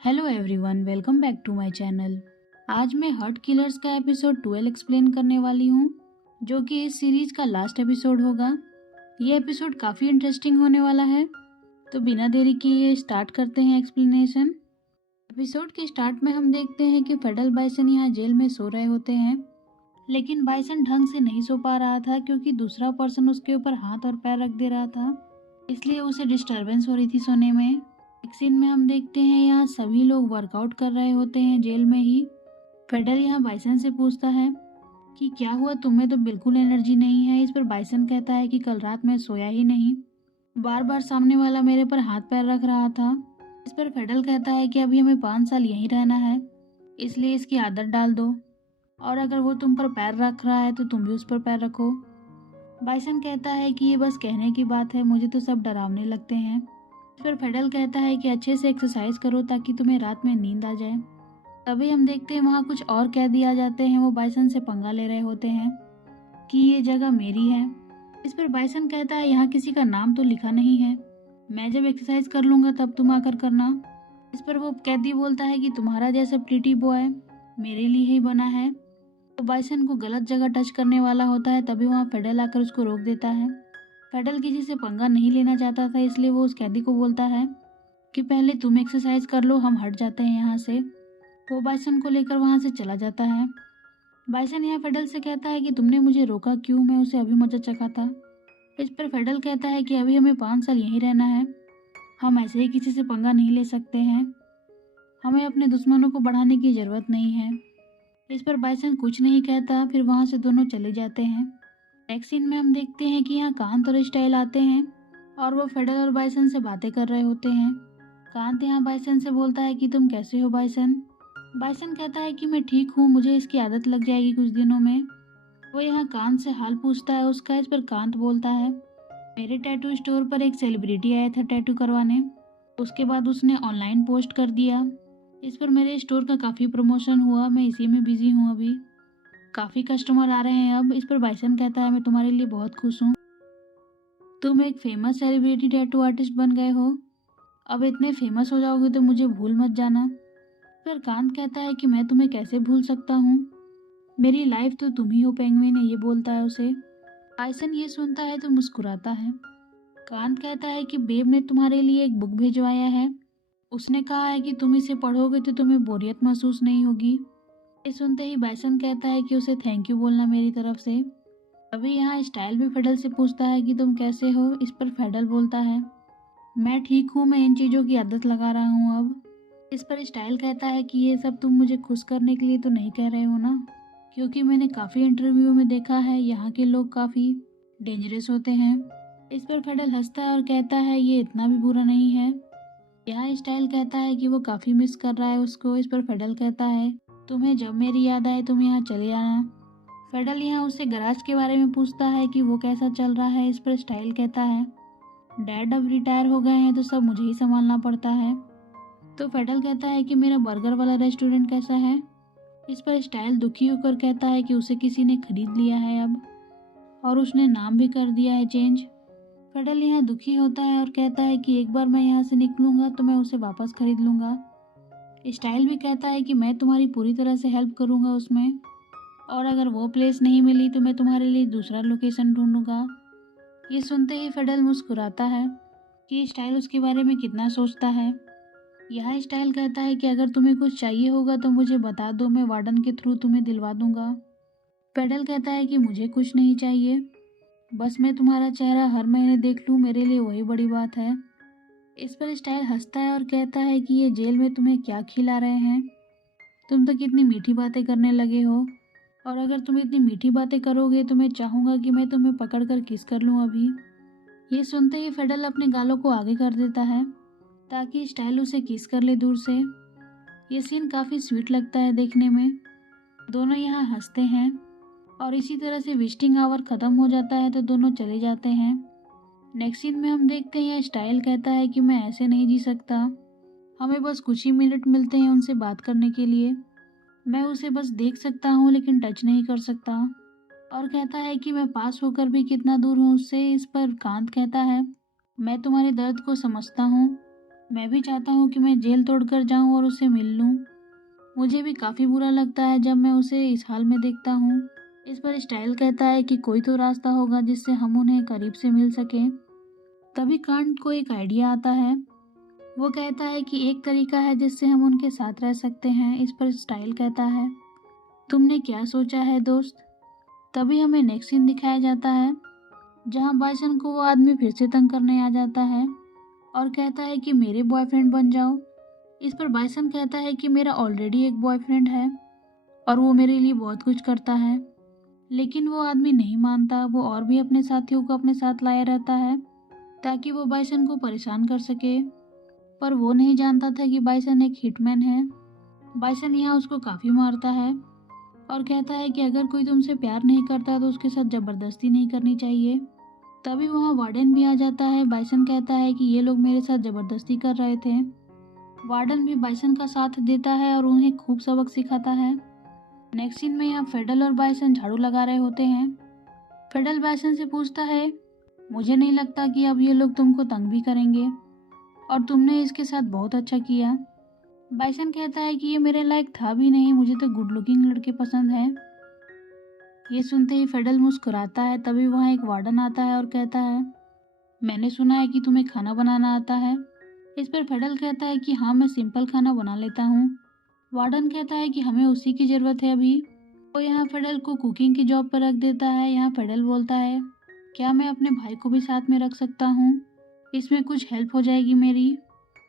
Hello everyone, welcome back to my channel. आज मैं heart killers का एपिसोड 12 एक्सप्लेन करने वाली हूँ, जो कि इस सीरीज का लास्ट एपिसोड होगा। ये एपिसोड काफ़ी इंटरेस्टिंग होने वाला है, तो बिना देरी किए स्टार्ट करते हैं एक्सप्लेनेशन। एपिसोड के स्टार्ट में हम देखते हैं कि फेडरल बाइसन यहाँ जेल में सो रहे होते हैं, लेकिन बाइसन ढंग से नहीं सो पा रहा था क्योंकि दूसरा पर्सन उसके ऊपर हाथ और पैर रख दे रहा था, इसलिए उसे डिस्टरबेंस हो रही थी सोने में। एक सीन में हम देखते हैं यहाँ सभी लोग वर्कआउट कर रहे होते हैं जेल में ही। फेडर यहाँ बाइसन से पूछता है कि क्या हुआ, तुम्हें तो बिल्कुल एनर्जी नहीं है। इस पर बाइसन कहता है कि कल रात मैं सोया ही नहीं, बार बार सामने वाला मेरे पर हाथ पैर रख रहा था। इस पर फेडर कहता है कि अभी हमें 5 साल यहीं रहना है, इसलिए इसकी आदत डाल दो, और अगर वो तुम पर पैर रख रहा है तो तुम भी उस पर पैर रखो। बाइसन कहता है कि ये बस कहने की बात है, मुझे तो सब डरावने लगते हैं। फिर फेडल कहता है कि अच्छे से एक्सरसाइज करो ताकि तुम्हें रात में नींद आ जाए। तभी हम देखते हैं वहाँ कुछ और कैदी आ जाते हैं। वो बाइसन से पंगा ले रहे होते हैं कि ये जगह मेरी है। इस पर बाइसन कहता है यहाँ किसी का नाम तो लिखा नहीं है, मैं जब एक्सरसाइज कर लूँगा तब तुम आकर करना। इस पर वो कैदी बोलता है कि तुम्हारा जैसा प्रीटी बॉय मेरे लिए ही बना है। तो बाइसन को गलत जगह टच करने वाला होता है, तभी वहाँ फेडल आकर उसको रोक देता है। फेडल किसी से पंगा नहीं लेना चाहता था, इसलिए वो उस कैदी को बोलता है कि पहले तुम एक्सरसाइज कर लो, हम हट जाते हैं यहाँ से। वो बाइसन को लेकर वहाँ से चला जाता है। बाइसन यहाँ फेडल से कहता है कि तुमने मुझे रोका क्यों, मैं उसे अभी मजा चखा था। इस पर फेडल कहता है कि अभी हमें 5 साल यहीं रहना है, हम ऐसे ही किसी से पंगा नहीं ले सकते हैं, हमें अपने दुश्मनों को बढ़ाने की ज़रूरत नहीं है। इस पर बाइसन कुछ नहीं कहता, फिर वहाँ से दोनों चले जाते हैं। नेक्स्ट सीन में हम देखते हैं कि यहाँ कांत और स्टाइल आते हैं और वो फेडर और बाइसन से बातें कर रहे होते हैं। कांत यहाँ बाइसन से बोलता है कि तुम कैसे हो बाइसन। बाइसन कहता है कि मैं ठीक हूँ, मुझे इसकी आदत लग जाएगी कुछ दिनों में। वो यहाँ कांत से हाल पूछता है उसका। इस पर कांत बोलता है मेरे टैटू स्टोर पर एक सेलिब्रिटी आया था टैटू करवाने, उसके बाद उसने ऑनलाइन पोस्ट कर दिया। इस पर मेरे स्टोर का काफ़ी प्रमोशन हुआ, मैं इसी में बिजी हूँ, अभी काफ़ी कस्टमर आ रहे हैं अब। इस पर बाइसन कहता है मैं तुम्हारे लिए बहुत खुश हूँ, तुम एक फेमस सेलिब्रिटी टैटू आर्टिस्ट बन गए हो, अब इतने फेमस हो जाओगे तो मुझे भूल मत जाना। फिर कांत कहता है कि मैं तुम्हें कैसे भूल सकता हूँ, मेरी लाइफ तो तुम ही हो पेंगुइन, ये बोलता है उसे। बाइसन ये सुनता है तो मुस्कुराता है। कांत कहता है कि बेब ने तुम्हारे लिए एक बुक भिजवाया है, उसने कहा है कि तुम इसे पढ़ोगे तो तुम्हें बोरियत महसूस नहीं होगी। ये सुनते ही बाइसन कहता है कि उसे थैंक यू बोलना मेरी तरफ से। अभी यहाँ स्टाइल भी फेडल से पूछता है कि तुम कैसे हो। इस पर फेडल बोलता है मैं ठीक हूँ, मैं इन चीज़ों की आदत लगा रहा हूँ अब। इस पर स्टाइल कहता है कि ये सब तुम मुझे खुश करने के लिए तो नहीं कह रहे हो ना, क्योंकि मैंने काफ़ी इंटरव्यू में देखा है यहाँ के लोग काफ़ी डेंजरस होते हैं। इस पर फेडल हंसता है और कहता है ये इतना भी बुरा नहीं है। यहाँ स्टाइल कहता है कि वो काफ़ी मिस कर रहा है उसको। इस पर फेडल कहता है तुम्हें जब मेरी याद आए तुम यहाँ चले आना। फेडल यहाँ उससे गराज के बारे में पूछता है कि वो कैसा चल रहा है। इस पर स्टाइल कहता है डैड अब रिटायर हो गए हैं तो सब मुझे ही संभालना पड़ता है। तो फेडल कहता है कि मेरा बर्गर वाला रेस्टोरेंट कैसा है। इस पर स्टाइल दुखी होकर कहता है कि उसे किसी ने खरीद लिया है अब, और उसने नाम भी कर दिया है चेंज। फेडल यहाँ दुखी होता है और कहता है कि एक बार मैं यहाँ से निकलूंगा तो मैं उसे वापस खरीद लूंगा। स्टाइल भी कहता है कि मैं तुम्हारी पूरी तरह से हेल्प करूंगा उसमें, और अगर वो प्लेस नहीं मिली तो मैं तुम्हारे लिए दूसरा लोकेशन ढूंढूंगा। ये सुनते ही फेडल मुस्कुराता है कि स्टाइल उसके बारे में कितना सोचता है। यह स्टाइल कहता है कि अगर तुम्हें कुछ चाहिए होगा तो मुझे बता दो, मैं वार्डन के थ्रू तुम्हें दिलवा दूंगा। फेडल कहता है कि मुझे कुछ नहीं चाहिए, बस मैं तुम्हारा चेहरा हर महीने देख लूँ, मेरे लिए वही बड़ी बात है। इस पर स्टाइल हंसता है और कहता है कि ये जेल में तुम्हें क्या खिला रहे हैं, तुम तो कितनी मीठी बातें करने लगे हो, और अगर तुम इतनी मीठी बातें करोगे तो मैं चाहूँगा कि मैं तुम्हें पकड़ कर किस कर लूँ अभी। ये सुनते ही फेडल अपने गालों को आगे कर देता है ताकि स्टाइल उसे किस कर ले दूर से। ये सीन काफ़ी स्वीट लगता है देखने में। दोनों यहाँ हंसते हैं और इसी तरह से विजिटिंग आवर ख़त्म हो जाता है तो दोनों चले जाते हैं। नेक्स्ट सीन में हम देखते हैं स्टाइल कहता है कि मैं ऐसे नहीं जी सकता, हमें बस कुछ ही मिनट मिलते हैं उनसे बात करने के लिए, मैं उसे बस देख सकता हूँ लेकिन टच नहीं कर सकता, और कहता है कि मैं पास होकर भी कितना दूर हूँ उससे। इस पर कांत कहता है मैं तुम्हारे दर्द को समझता हूँ, मैं भी चाहता हूँ कि मैं जेल तोड़कर जाऊँ और उसे मिल लूँ। मुझे भी काफ़ी बुरा लगता है जब मैं उसे इस हाल में देखता हूँ। इस पर स्टाइल कहता है कि कोई तो रास्ता होगा जिससे हम उन्हें करीब से मिल सकें। तभी कांट को एक आइडिया आता है। वो कहता है कि एक तरीका है जिससे हम उनके साथ रह सकते हैं। इस पर स्टाइल कहता है, तुमने क्या सोचा है दोस्त? तभी हमें नेक्स्ट सीन दिखाया जाता है जहाँ बाइसन को वो आदमी फिर से तंग करने आ जाता है और कहता है कि मेरे बॉयफ्रेंड बन जाओ। इस पर बाइसन कहता है कि मेरा ऑलरेडी एक बॉयफ्रेंड है और वो मेरे लिए बहुत कुछ करता है। लेकिन वो आदमी नहीं मानता। वो और भी अपने साथियों को अपने साथ लाया रहता है ताकि वो बाइसन को परेशान कर सके, पर वो नहीं जानता था कि बाइसन एक हिटमैन है। बाइसन यहाँ उसको काफ़ी मारता है और कहता है कि अगर कोई तुमसे प्यार नहीं करता तो उसके साथ ज़बरदस्ती नहीं करनी चाहिए। तभी वहाँ वार्डन भी आ जाता है। बाइसन कहता है कि ये लोग मेरे साथ ज़बरदस्ती कर रहे थे। वार्डन भी बाइसन का साथ देता है और उन्हें खूब सबक सिखाता है। नेक्स्ट सीन में यहाँ फेडल और बाइसन झाड़ू लगा रहे होते हैं। फेडल बाइसन से पूछता है, मुझे नहीं लगता कि अब ये लोग तुमको तंग भी करेंगे और तुमने इसके साथ बहुत अच्छा किया। बाइसन कहता है कि ये मेरे लायक था भी नहीं, मुझे तो गुड लुकिंग लड़के पसंद हैं। ये सुनते ही फेडल मुस्कुराता है। तभी वहाँ एक वार्डन आता है और कहता है, मैंने सुना है कि तुम्हें खाना बनाना आता है। इस पर फेडल कहता है कि हाँ, मैं सिंपल खाना बना लेता हूँ। वार्डन कहता है कि हमें उसी की ज़रूरत है अभी। वो यहाँ फेडल को कुकिंग की जॉब पर रख देता है। यहाँ फेडल बोलता है, क्या मैं अपने भाई को भी साथ में रख सकता हूँ? इसमें कुछ हेल्प हो जाएगी मेरी।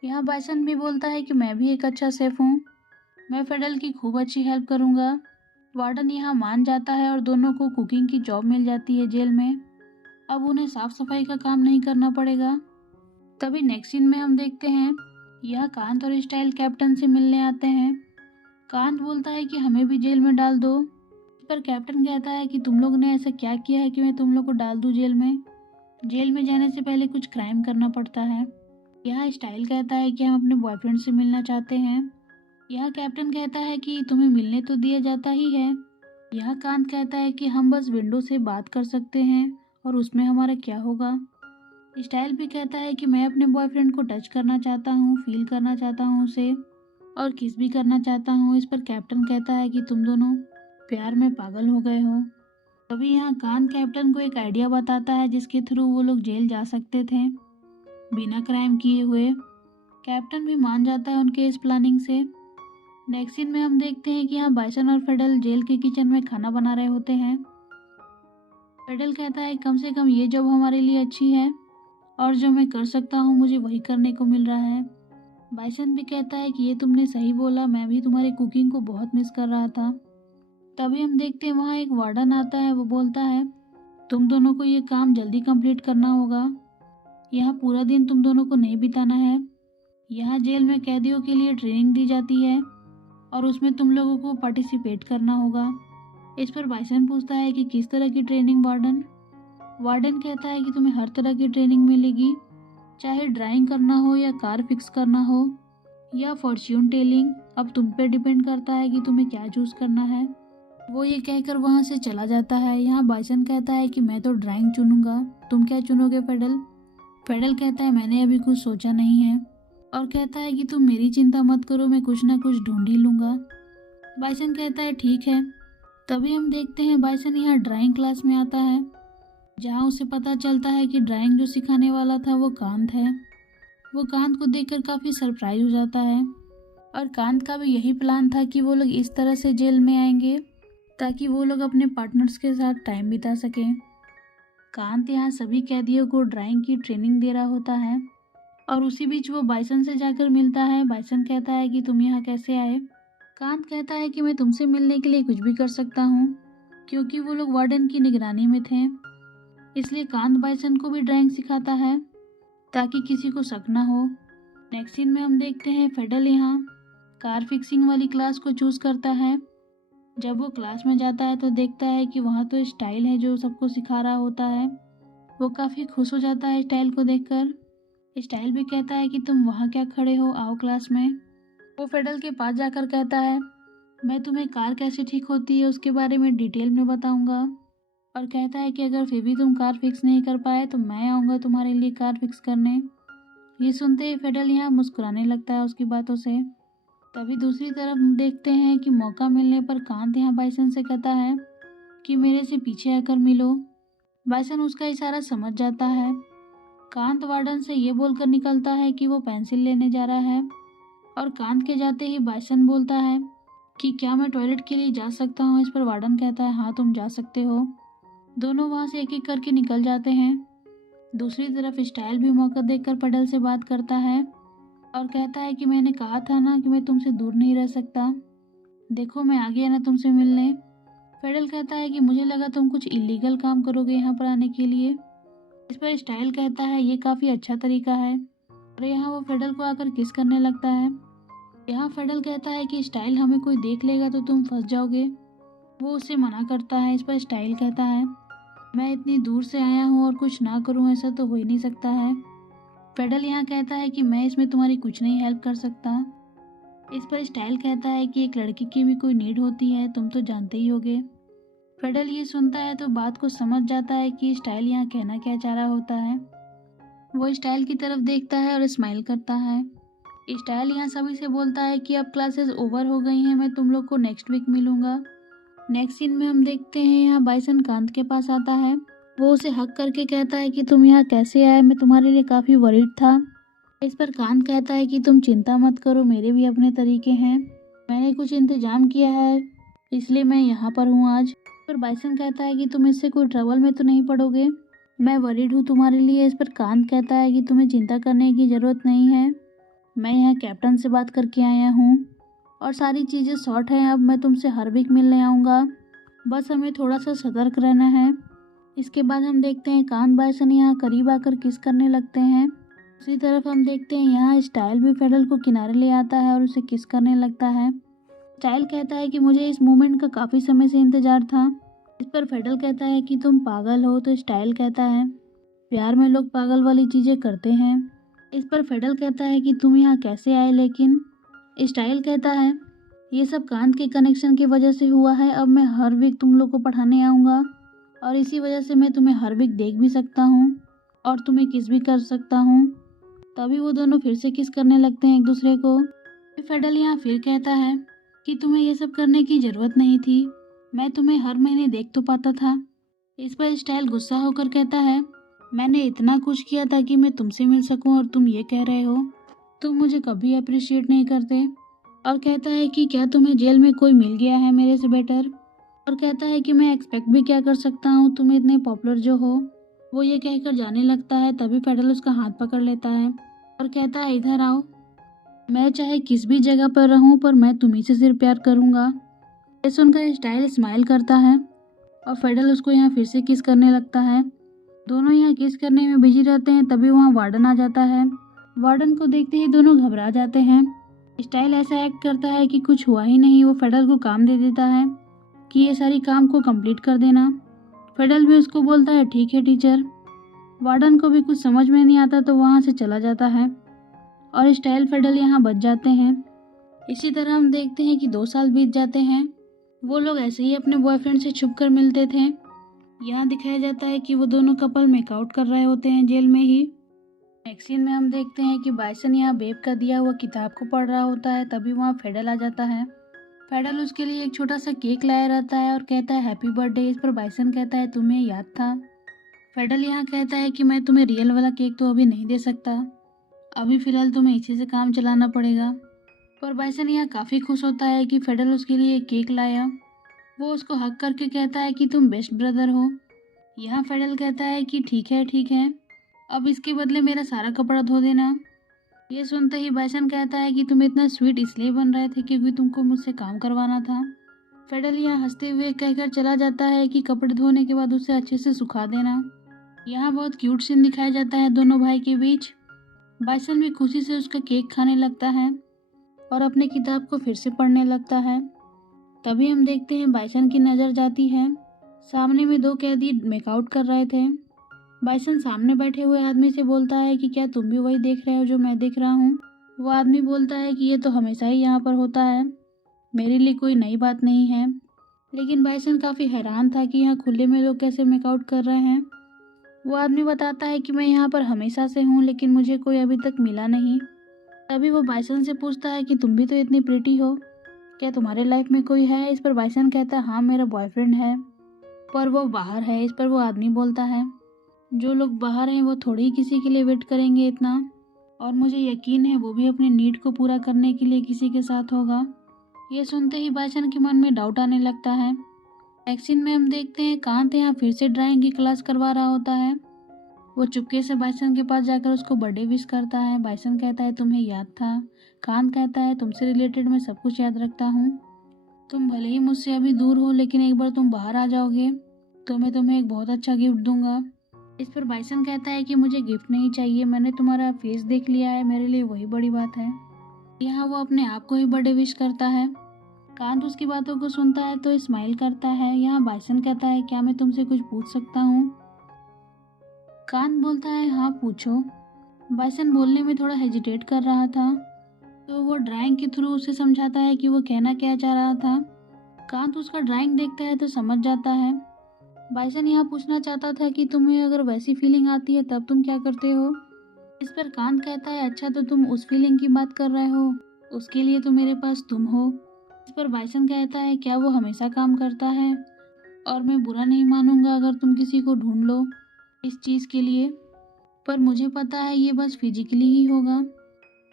यहाँ बाइसन भी बोलता है कि मैं भी एक अच्छा शेफ हूँ, मैं फेडल की खूब अच्छी हेल्प करूँगा। वार्डन यहाँ मान जाता है और दोनों को कुकिंग की जॉब मिल जाती है जेल में। अब उन्हें साफ सफाई का काम नहीं करना पड़ेगा। तभी नेक्स्ट सीन में हम देखते हैं यह कांत और स्टाइल कैप्टन से मिलने आते हैं। कांत बोलता है कि हमें भी जेल में डाल दो। इस पर कैप्टन कहता है कि तुम लोग ने ऐसा क्या किया है कि मैं तुम लोग को डाल दूं जेल में? जेल में जाने से पहले कुछ क्राइम करना पड़ता है। यहाँ स्टाइल कहता है कि हम अपने बॉयफ्रेंड से मिलना चाहते हैं। यहाँ कैप्टन कहता है कि तुम्हें मिलने तो दिया जाता ही है। यहाँ कांत कहता है कि हम बस विंडो से बात कर सकते हैं और उसमें हमारा क्या होगा। स्टाइल भी कहता है कि मैं अपने बॉयफ्रेंड को टच करना चाहता हूँ, फील करना चाहता हूँ उसे और किस भी करना चाहता हूँ। इस पर कैप्टन कहता है कि तुम दोनों प्यार में पागल हो गए हो। तभी यहाँ कांत कैप्टन को एक आइडिया बताता है जिसके थ्रू वो लोग जेल जा सकते थे बिना क्राइम किए हुए। कैप्टन भी मान जाता है उनके इस प्लानिंग से। नेक्स्ट सीन में हम देखते हैं कि यहाँ बाइसन और फेडल जेल के किचन में खाना बना रहे होते हैं। फेडल कहता है कम से कम ये जॉब हमारे लिए अच्छी है और जो मैं कर सकता हूँ मुझे वही करने को मिल रहा है। बाइसन भी कहता है कि ये तुमने सही बोला, मैं भी तुम्हारी कुकिंग को बहुत मिस कर रहा था। तभी हम देखते हैं वहाँ एक वार्डन आता है। वो बोलता है, तुम दोनों को ये काम जल्दी कंप्लीट करना होगा। यहाँ पूरा दिन तुम दोनों को नहीं बिताना है। यहाँ जेल में कैदियों के लिए ट्रेनिंग दी जाती है और उसमें तुम लोगों को पार्टिसिपेट करना होगा। इस पर बाइसन पूछता है कि किस तरह की ट्रेनिंग वार्डन? वार्डन कहता है कि तुम्हें हर तरह की ट्रेनिंग मिलेगी, चाहे ड्राइंग करना हो या कार फिक्स करना हो या फॉर्च्यून टेलिंग। अब तुम पे डिपेंड करता है कि तुम्हें क्या चूज़ करना है। वो ये कहकर वहाँ से चला जाता है। यहाँ बाइसन कहता है कि मैं तो ड्राइंग चुनूंगा, तुम क्या चुनोगे फेडल? फेडल कहता है मैंने अभी कुछ सोचा नहीं है और कहता है कि तुम मेरी चिंता मत करो, मैं कुछ ना कुछ ढूंढ ही लूँगा। बाइसन कहता है ठीक है। तभी हम देखते हैं बाइसन यहाँ ड्राइंग क्लास में आता है जहाँ उसे पता चलता है कि ड्राइंग जो सिखाने वाला था वो कांत है। वो कांत को देखकर काफ़ी सरप्राइज हो जाता है और कांत का भी यही प्लान था कि वो लोग इस तरह से जेल में आएंगे ताकि वो लोग अपने पार्टनर्स के साथ टाइम बिता सकें। कांत यहाँ सभी कैदियों को ड्राइंग की ट्रेनिंग दे रहा होता है और उसी बीच वो बाइसन से जाकर मिलता है। बाइसन कहता है कि तुम यहाँ कैसे आए? कांत कहता है कि मैं तुमसे मिलने के लिए कुछ भी कर सकता हूँ, क्योंकि वो लोग वार्डन की निगरानी में थे। इसलिए कांत बाइसन को भी ड्राइंग सिखाता है ताकि किसी को शक ना हो। नेक्स्ट सीन में हम देखते हैं फेडल यहाँ कार फिक्सिंग वाली क्लास को चूज़ करता है। जब वो क्लास में जाता है तो देखता है कि वहाँ तो स्टाइल है जो सबको सिखा रहा होता है। वो काफ़ी खुश हो जाता है स्टाइल को देखकर। स्टाइल भी कहता है कि तुम वहाँ क्या खड़े हो, आओ क्लास में। वो फेडल के पास जाकर कहता है, मैं तुम्हें कार कैसे ठीक होती है उसके बारे में डिटेल में बताऊंगा, और कहता है कि अगर फिर भी तुम कार फिक्स नहीं कर पाए तो मैं आऊँगा तुम्हारे लिए कार फिक्स करने। ये सुनते ही फेडल यहाँ मुस्कुराने लगता है उसकी बातों से। तभी दूसरी तरफ देखते हैं कि मौका मिलने पर कांत यहाँ बाइसन से कहता है कि मेरे से पीछे आकर मिलो। बाइसन उसका इशारा समझ जाता है। कांत वार्डन से ये बोलकर निकलता है कि वो पेंसिल लेने जा रहा है और कांत के जाते ही बाइसन बोलता है कि क्या मैं टॉयलेट के लिए जा सकता हूँ। इस पर वार्डन कहता है हाँ तुम जा सकते हो। दोनों वहाँ से एक एक करके निकल जाते हैं। दूसरी तरफ स्टाइल भी मौका देखकर फेडल से बात करता है और कहता है कि मैंने कहा था ना कि मैं तुमसे दूर नहीं रह सकता, देखो मैं आ गया ना तुमसे मिलने। फेडल कहता है कि मुझे लगा तुम कुछ इलीगल काम करोगे यहाँ पर आने के लिए। इस पर स्टाइल कहता है ये काफ़ी अच्छा तरीका है और यहाँ वो फेडल को आकर किस करने लगता है। यहाँ फेडल कहता है कि स्टाइल हमें कोई देख लेगा तो तुम फंस जाओगे। वो उससे मना करता है। इस पर स्टाइल कहता है मैं इतनी दूर से आया हूँ और कुछ ना करूँ ऐसा तो हो ही नहीं सकता है। फेडल यहाँ कहता है कि मैं इसमें तुम्हारी कुछ नहीं हेल्प कर सकता। इस पर स्टाइल कहता है कि एक लड़की की भी कोई नीड होती है, तुम तो जानते ही होगे। फेडल ये सुनता है तो बात को समझ जाता है कि स्टाइल यहाँ कहना क्या चाह रहा होता है। वो स्टाइल की तरफ देखता है और स्माइल करता है। स्टाइल यहाँ सभी से बोलता है कि अब क्लासेस ओवर हो गई हैं, मैं तुम लोग को नेक्स्ट वीक मिलूंगा। नेक्स्ट सीन में हम देखते हैं यहाँ बाइसन कांत के पास आता है। वो उसे हक करके कहता है कि तुम यहाँ कैसे आए, मैं तुम्हारे लिए काफ़ी वरीड था। इस पर कांत कहता है कि तुम चिंता मत करो, मेरे भी अपने तरीके हैं, मैंने कुछ इंतजाम किया है इसलिए मैं यहाँ पर हूँ आज। पर बाइसन कहता है कि तुम इससे कोई ट्रबल में तो नहीं पड़ोगे, मैं वरीड हूँ तुम्हारे लिए। इस पर कांत कहता है कि तुम्हें चिंता करने की ज़रूरत नहीं है, मैं यहाँ कैप्टन से बात करके आया हूँ और सारी चीज़ें सॉर्ट हैं। अब मैं तुमसे हर वीक मिलने आऊँगा, बस हमें थोड़ा सा सतर्क रहना है। इसके बाद हम देखते हैं कांत बाइसन यहाँ करीब आकर किस करने लगते हैं। दूसरी तरफ हम देखते हैं यहाँ स्टाइल भी फेडल को किनारे ले आता है और उसे किस करने लगता है। स्टाइल कहता है कि मुझे इस मोमेंट का काफ़ी समय से इंतज़ार था। इस पर फेडल कहता है कि तुम पागल हो। तो स्टाइल कहता है प्यार में लोग पागल वाली चीज़ें करते हैं। इस पर फेडल कहता है कि तुम यहाँ कैसे आए, लेकिन स्टाइल कहता है ये सब कांत के कनेक्शन की वजह से हुआ है, अब मैं हर वीक तुम लोग को पढ़ाने आऊँगा और इसी वजह से मैं तुम्हें हर वीक देख भी सकता हूँ और तुम्हें किस भी कर सकता हूँ। तभी वो दोनों फिर से किस करने लगते हैं एक दूसरे को। फेडल यहाँ फिर कहता है कि तुम्हें ये सब करने की ज़रूरत नहीं थी, मैं तुम्हें हर महीने देख तो पाता था। इस पर स्टाइल गुस्सा होकर कहता है मैंने इतना कुछ किया ताकि मैं तुमसे मिल सकूं और तुम ये कह रहे हो तुम मुझे कभी अप्रिशिएट नहीं करते। और कहता है कि क्या तुम्हें जेल में कोई मिल गया है मेरे से बेटर। और कहता है कि मैं एक्सपेक्ट भी क्या कर सकता हूँ, तुम इतने पॉपुलर जो हो। वो ये कहकर जाने लगता है। तभी फेडल उसका हाथ पकड़ लेता है और कहता है इधर आओ, मैं चाहे किस भी जगह पर रहूं पर मैं तुम्ही से सिर्फ प्यार करूंगा। ये सुनकर स्टाइल स्माइल करता है और फेडल उसको यहाँ फिर से किस करने लगता है। दोनों यहाँ किस करने में बिजी रहते हैं। तभी वहाँ वार्डन आ जाता है। वार्डन को देखते ही दोनों घबरा जाते हैं। स्टाइल ऐसा एक्ट करता है कि कुछ हुआ ही नहीं। वो फेडल को काम दे देता है कि ये सारी काम को कंप्लीट कर देना। फेडल भी उसको बोलता है ठीक है टीचर। वार्डन को भी कुछ समझ में नहीं आता तो वहाँ से चला जाता है और स्टाइल फेडल यहाँ बच जाते हैं। इसी तरह हम देखते हैं कि 2 साल बीत जाते हैं। वो लोग ऐसे ही अपने बॉयफ्रेंड से छुप कर मिलते थे। यहाँ दिखाया जाता है कि वो दोनों कपल मेकआउट कर रहे होते हैं जेल में ही। नेक्स्ट सीन में हम देखते हैं कि बाइसन यहाँ बेब का दिया हुआ किताब को पढ़ रहा होता है। तभी वहाँ फेडल आ जाता है। फेडल उसके लिए एक छोटा सा केक लाया रहता है और कहता है हैप्पी बर्थडे। इस पर बाइसन कहता है तुम्हें याद था। फेडल यहाँ कहता है कि मैं तुम्हें रियल वाला केक तो अभी नहीं दे सकता, अभी फ़िलहाल तुम्हें इसी से काम चलाना पड़ेगा। पर बाइसन यहाँ काफ़ी खुश होता है कि फेडल उसके लिए एक केक लाया। वो उसको हक करके कहता है कि तुम बेस्ट ब्रदर हो। यहाँ फेडल कहता है कि ठीक है, अब इसके बदले मेरा सारा कपड़ा धो देना। ये सुनते ही बाइसन कहता है कि तुम इतना स्वीट इसलिए बन रहे थे क्योंकि तुमको मुझसे काम करवाना था। फेडल यहाँ हंसते हुए कहकर चला जाता है कि कपड़े धोने के बाद उसे अच्छे से सुखा देना। यहाँ बहुत क्यूट सीन दिखाया जाता है दोनों भाई के बीच। बाइसन भी खुशी से उसका केक खाने लगता है और अपने किताब को फिर से पढ़ने लगता है। तभी हम देखते हैं बाइसन की नज़र जाती है। सामने में 2 कैदी मेकआउट कर रहे थे। बाइसन सामने बैठे हुए आदमी से बोलता है कि क्या तुम भी वही देख रहे हो जो मैं देख रहा हूँ। वो आदमी बोलता है कि ये तो हमेशा ही यहाँ पर होता है, मेरे लिए कोई नई बात नहीं है। लेकिन बाइसन काफ़ी हैरान था कि यहाँ खुले में लोग कैसे मेकआउट कर रहे हैं। वो आदमी बताता है कि मैं यहाँ पर हमेशा से हूँ लेकिन मुझे कोई अभी तक मिला नहीं। तभी वो बाइसन से पूछता है कि तुम भी तो इतनी प्रिटी हो, क्या तुम्हारे लाइफ में कोई है? इस पर बाइसन कहता है हाँ मेरा बॉयफ्रेंड है, पर वो बाहर है। इस पर वो आदमी बोलता है जो लोग बाहर हैं वो थोड़ी ही किसी के लिए वेट करेंगे इतना, और मुझे यकीन है वो भी अपने नीड को पूरा करने के लिए किसी के साथ होगा। ये सुनते ही बाइसन के मन में डाउट आने लगता है। नेक्स्ट सीन में हम देखते हैं कांत यहाँ फिर से ड्राइंग की क्लास करवा रहा होता है। वो चुपके से बाइसन के पास जाकर उसको बर्थडे विश करता है। बाइसन कहता है तुम्हें याद था। कांत कहता है तुमसे रिलेटेड मैं सब कुछ याद रखता हूँ, तुम भले ही मुझसे अभी दूर हो लेकिन एक बार तुम बाहर आ जाओगे तो मैं तुम्हें एक बहुत अच्छा गिफ्ट दूंगा। इस पर बाइसन कहता है कि मुझे गिफ्ट नहीं चाहिए, मैंने तुम्हारा फेस देख लिया है, मेरे लिए वही बड़ी बात है। यहाँ वो अपने आप को ही बर्थडे विश करता है। कांत उसकी बातों को सुनता है तो स्माइल करता है। यहाँ बाइसन कहता है क्या मैं तुमसे कुछ पूछ सकता हूँ? कांत बोलता है हाँ पूछो। बाइसन बोलने में थोड़ा हेजिटेट कर रहा था तो वो ड्राइंग के थ्रू उसे समझाता है कि वो कहना क्या चाह रहा था। कांत उसका ड्राइंग देखता है तो समझ जाता है। बाइसन यहाँ पूछना चाहता था कि तुम्हें अगर वैसी फीलिंग आती है तब तुम क्या करते हो? इस पर कांत कहता है अच्छा तो तुम उस फीलिंग की बात कर रहे हो, उसके लिए तो मेरे पास तुम हो। इस पर बाइसन कहता है क्या वो हमेशा काम करता है, और मैं बुरा नहीं मानूंगा अगर तुम किसी को ढूंढ लो इस चीज़ के लिए, पर मुझे पता है ये बस फिजिकली ही होगा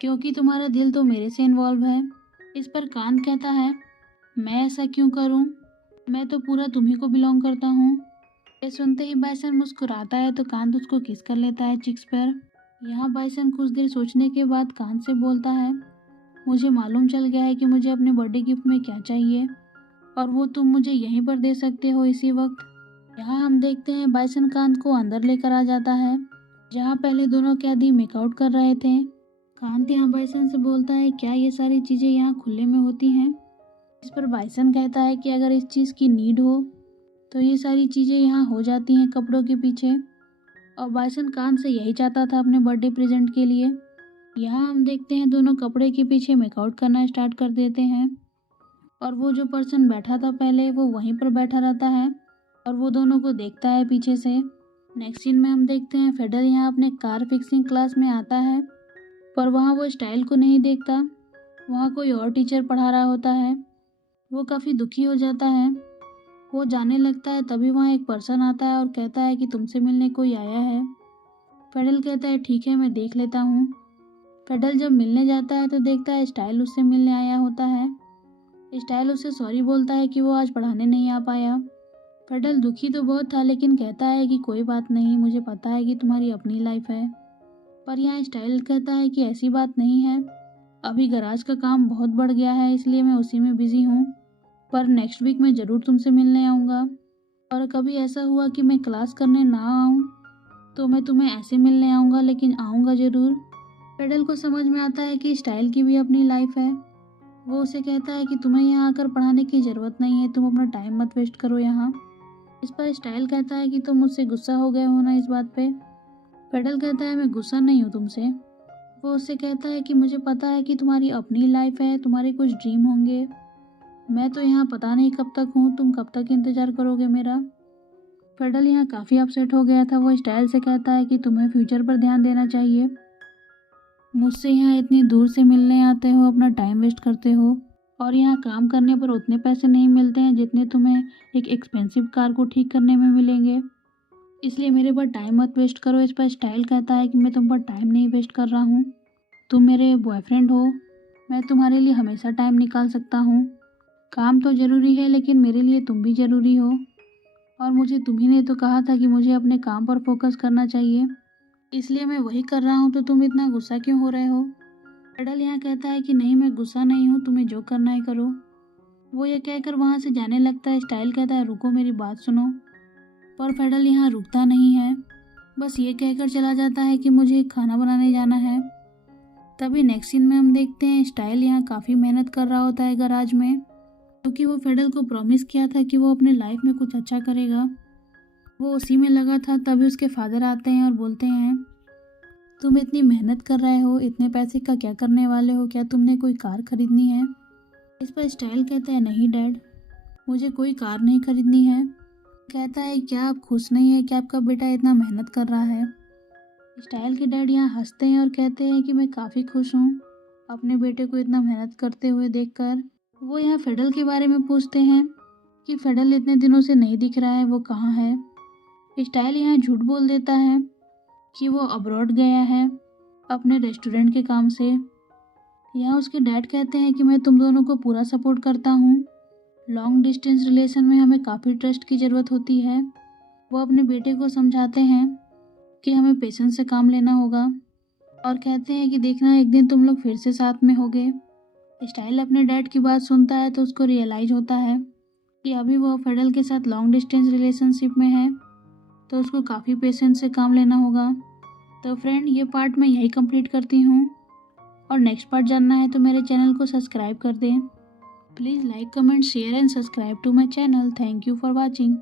क्योंकि तुम्हारा दिल तो मेरे से इन्वॉल्व है। इस पर कांत कहता है मैं ऐसा क्यों करूं, मैं तो पूरा तुम्ही को बिलोंग करता हूं। ये सुनते ही बाइसन मुस्कुराता है तो कांत उसको किस कर लेता है चिक्स पर। यहाँ बाइसन कुछ देर सोचने के बाद कांत से बोलता है मुझे मालूम चल गया है कि मुझे अपने बर्थडे गिफ्ट में क्या चाहिए, और वो तुम मुझे यहीं पर दे सकते हो इसी वक्त। यहाँ हम देखते हैं बाइसन कांत को अंदर लेकर आ जाता है जहाँ पहले दोनों कैदी मेकआउट कर रहे थे। कांत यहाँ बाइसन से बोलता है क्या ये सारी चीज़ें यहाँ खुले में होती हैं? इस पर बाइसन कहता है कि अगर इस चीज़ की नीड हो तो ये सारी चीज़ें यहाँ हो जाती हैं कपड़ों के पीछे, और बाइसन कांत से यही चाहता था अपने बर्थडे प्रेजेंट के लिए। यहाँ हम देखते हैं दोनों कपड़े के पीछे मेकआउट करना स्टार्ट कर देते हैं, और वो जो पर्सन बैठा था पहले वो वहीं पर बैठा रहता है और वो दोनों को देखता है पीछे से। नेक्स्ट सीन में हम देखते हैं फेडल यहाँ अपने कार फिक्सिंग क्लास में आता है, पर वहाँ वो स्टाइल को नहीं देखता, वहाँ कोई और टीचर पढ़ा रहा होता है। वो काफ़ी दुखी हो जाता है। वो जाने लगता है तभी वहाँ एक पर्सन आता है और कहता है कि तुमसे मिलने कोई आया है। फेडल कहता है ठीक है मैं देख लेता हूँ। फेडल जब मिलने जाता है तो देखता है स्टाइल उससे मिलने आया होता है। स्टाइल उससे सॉरी बोलता है कि वो आज पढ़ाने नहीं आ पाया। फेडल दुखी तो बहुत था लेकिन कहता है कि कोई बात नहीं, मुझे पता है कि तुम्हारी अपनी लाइफ है। पर यहाँ स्टाइल कहता है कि ऐसी बात नहीं है, अभी गराज का काम बहुत बढ़ गया है इसलिए मैं उसी में बिजी हूँ, पर नेक्स्ट वीक मैं ज़रूर तुमसे मिलने आऊँगा, और कभी ऐसा हुआ कि मैं क्लास करने ना आऊँ तो मैं तुम्हें ऐसे मिलने आऊँगा, लेकिन आऊँगा ज़रूर। फेडल को समझ में आता है कि स्टाइल की भी अपनी लाइफ है। वो उसे कहता है कि तुम्हें यहाँ आकर पढ़ाने की ज़रूरत नहीं है, तुम अपना टाइम मत वेस्ट करो यहाँ। इस पर स्टाइल कहता है कि तुम मुझसे गुस्सा हो गए हो ना इस बात पे। फेडल कहता है मैं गुस्सा नहीं हूँ तुमसे। वो उससे कहता है कि मुझे पता है कि तुम्हारी अपनी लाइफ है, तुम्हारे कुछ ड्रीम होंगे, मैं तो यहाँ पता नहीं कब तक हूँ, तुम कब तक इंतज़ार करोगे मेरा। फेडल यहाँ काफ़ी अपसेट हो गया था। वो स्टाइल से कहता है कि तुम्हें फ्यूचर पर ध्यान देना चाहिए, मुझसे यहाँ इतनी दूर से मिलने आते हो, अपना टाइम वेस्ट करते हो, और यहाँ काम करने पर उतने पैसे नहीं मिलते हैं जितने तुम्हें एक एक्सपेंसिव कार को ठीक करने में मिलेंगे, इसलिए मेरे पर टाइम मत वेस्ट करो। इस पर स्टाइल कहता है कि मैं तुम पर टाइम नहीं वेस्ट कर रहा हूँ, तुम मेरे बॉयफ्रेंड हो, मैं तुम्हारे लिए हमेशा टाइम निकाल सकता हूँ। काम तो ज़रूरी है लेकिन मेरे लिए तुम भी ज़रूरी हो, और मुझे तुम्ही ने तो कहा था कि मुझे अपने काम पर फोकस करना चाहिए, इसलिए मैं वही कर रहा हूँ, तो तुम इतना गुस्सा क्यों हो रहे हो? फेडल यहाँ कहता है कि नहीं मैं गुस्सा नहीं हूँ, तुम्हें जो करना है करो। वो ये कहकर वहाँ से जाने लगता है। स्टाइल कहता है रुको मेरी बात सुनो, पर फेडल यहाँ रुकता नहीं है, बस ये कहकर चला जाता है कि मुझे खाना बनाने जाना है। तभी नेक्स्ट सीन में हम देखते हैं स्टाइल यहाँ काफ़ी मेहनत कर रहा होता है गराज में, क्योंकि वो फेडल को प्रॉमिस किया था कि वो अपने लाइफ में कुछ अच्छा करेगा। वो उसी में लगा था। तभी उसके फादर आते हैं और बोलते हैं तुम इतनी मेहनत कर रहे हो, इतने पैसे का क्या करने वाले हो, क्या तुमने कोई कार खरीदनी है? इस पर स्टाइल कहता है नहीं डैड, मुझे कोई कार नहीं खरीदनी है, कहता है क्या आप खुश नहीं है कि आपका बेटा इतना मेहनत कर रहा है। स्टाइल के डैड यहाँ हंसते हैं और कहते हैं कि मैं काफ़ी खुश हूँ अपने बेटे को इतना मेहनत करते हुए देखकर। वो यहाँ फेडल के बारे में पूछते हैं कि फेडल इतने दिनों से नहीं दिख रहा है, वो कहाँ है। स्टाइल यहाँ झूठ बोल देता है कि वो अब्रॉड गया है अपने रेस्टोरेंट के काम से। यहाँ उसके डैड कहते हैं कि मैं तुम दोनों को पूरा सपोर्ट करता हूँ। लॉन्ग डिस्टेंस रिलेशन में हमें काफ़ी ट्रस्ट की ज़रूरत होती है। वो अपने बेटे को समझाते हैं कि हमें पेशेंस से काम लेना होगा और कहते हैं कि देखना एक दिन तुम लोग फिर से साथ में होगे। स्टाइल अपने डैड की बात सुनता है तो उसको रियलाइज होता है कि अभी वो फेडल के साथ लॉन्ग डिस्टेंस रिलेशनशिप में है, तो उसको काफ़ी पेशेंस से काम लेना होगा। तो फ्रेंड, ये पार्ट मैं यही कंप्लीट करती हूँ और नेक्स्ट पार्ट जानना है तो मेरे चैनल को सब्सक्राइब कर दें। Please like, comment, share and subscribe to my channel. Thank you for watching.